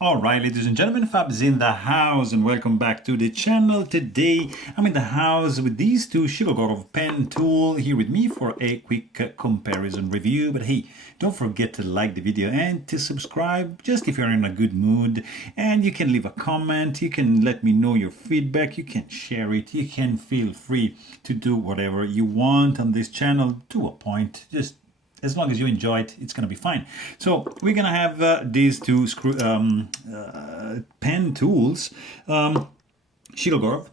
Alright, ladies and gentlemen, Fab's in the house and welcome back to the channel. Today I'm in the house with these two Shirogorov Pen Tool here with me for a quick comparison review. But hey, don't forget to like the video and to subscribe just if you're in a good mood. And you can leave a comment, you can let me know your feedback, you can share it, you can feel free to do whatever you want on this channel to a point. Just as long as you enjoy it, it's going to be fine. So we're going to have these two pen tools, Shirogorov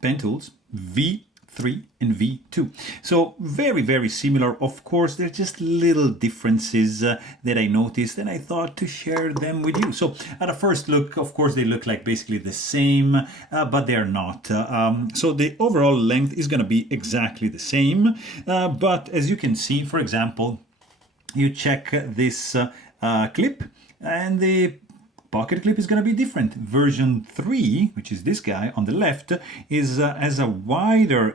Pen Tools V3 and V2. So very, very similar. Of course, there's just little differences that I noticed and I thought to share them with you. So at a first look, of course, they look like basically the same, but they're not. So the overall length is going to be exactly the same. But as you can see, for example, you check this clip and the pocket clip is going to be different. Version 3, which is this guy on the left, is has a wider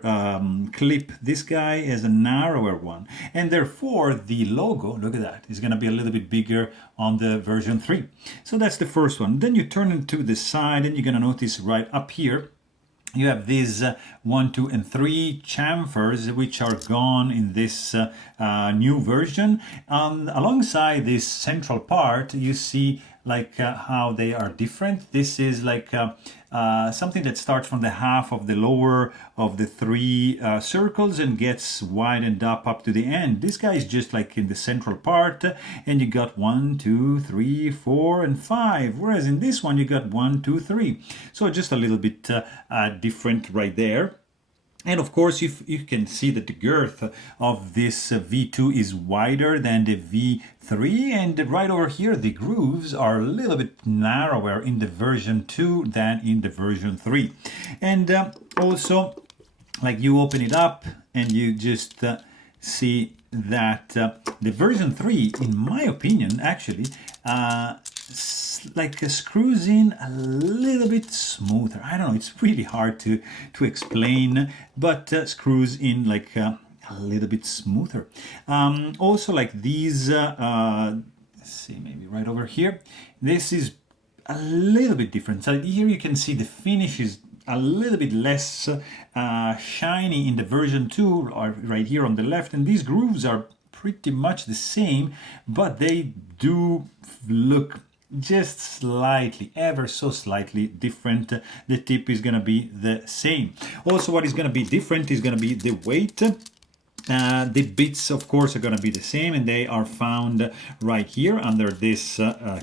clip. This guy has a narrower one, and therefore the logo, look at that, is going to be a little bit bigger on the version 3. So that's the first one. Then you turn it to the side and you're going to notice right up here you have these 1, 2, and 3 chamfers, which are gone in this new version. Alongside this central part, you see like how they are different. This is like something that starts from the half of the lower of the 3 circles and gets widened up to the end. This guy is just like in the central part, and you got 1, 2, 3, 4, and 5. Whereas in this one you got 1, 2, 3. So just a little bit different right there. And of course, you can see that the girth of this V2 is wider than the V3, and right over here the grooves are a little bit narrower in the version 2 than in the version 3. And also, like, you open it up and you just see that the version 3, in my opinion, actually screws in a little bit smoother. I don't know, it's really hard to explain, but screws in like a little bit smoother. Also, like these, let's see, maybe right over here, this is a little bit different. So here you can see the finish is a little bit less shiny in the version 2, or right here on the left, and these grooves are pretty much the same, but they do look just slightly, ever so slightly different. The tip is going to be the same. Also, what is going to be different is going to be the weight. The bits, of course, are going to be the same, and they are found right here under this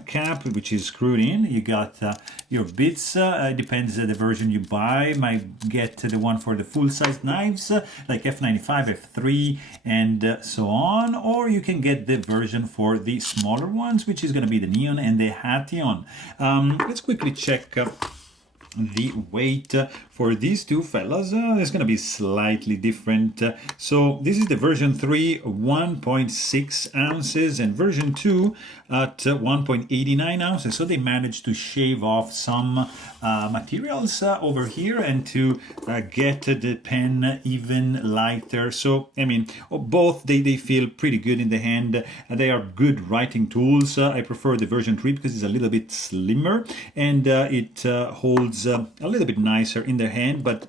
cap, which is screwed in. You got your bits. It depends the version you buy. Might get the one for the full-size knives, like F95, F3, and so on. Or you can get the version for the smaller ones, which is going to be the Neon and the Hation. Let's quickly check the weight for these two fellas. It's going to be slightly different. So this is the version 3, 1.6 ounces, and version 2 at 1.89 ounces. So they managed to shave off some materials over here and to get the pen even lighter. So I mean, both they feel pretty good in the hand. They are good writing tools. I prefer the version 3 because it's a little bit slimmer and it holds a little bit nicer in the hand, but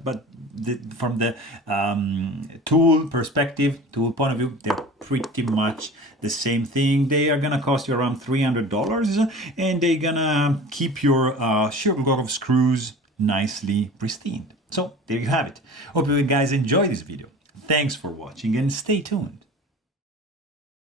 from the tool perspective, tool point of view, they're pretty much the same thing. They are gonna cost you around $300, and they're gonna keep your Shirogorov screws nicely pristine. So there you have it. Hope you guys enjoyed this video. Thanks for watching and stay tuned.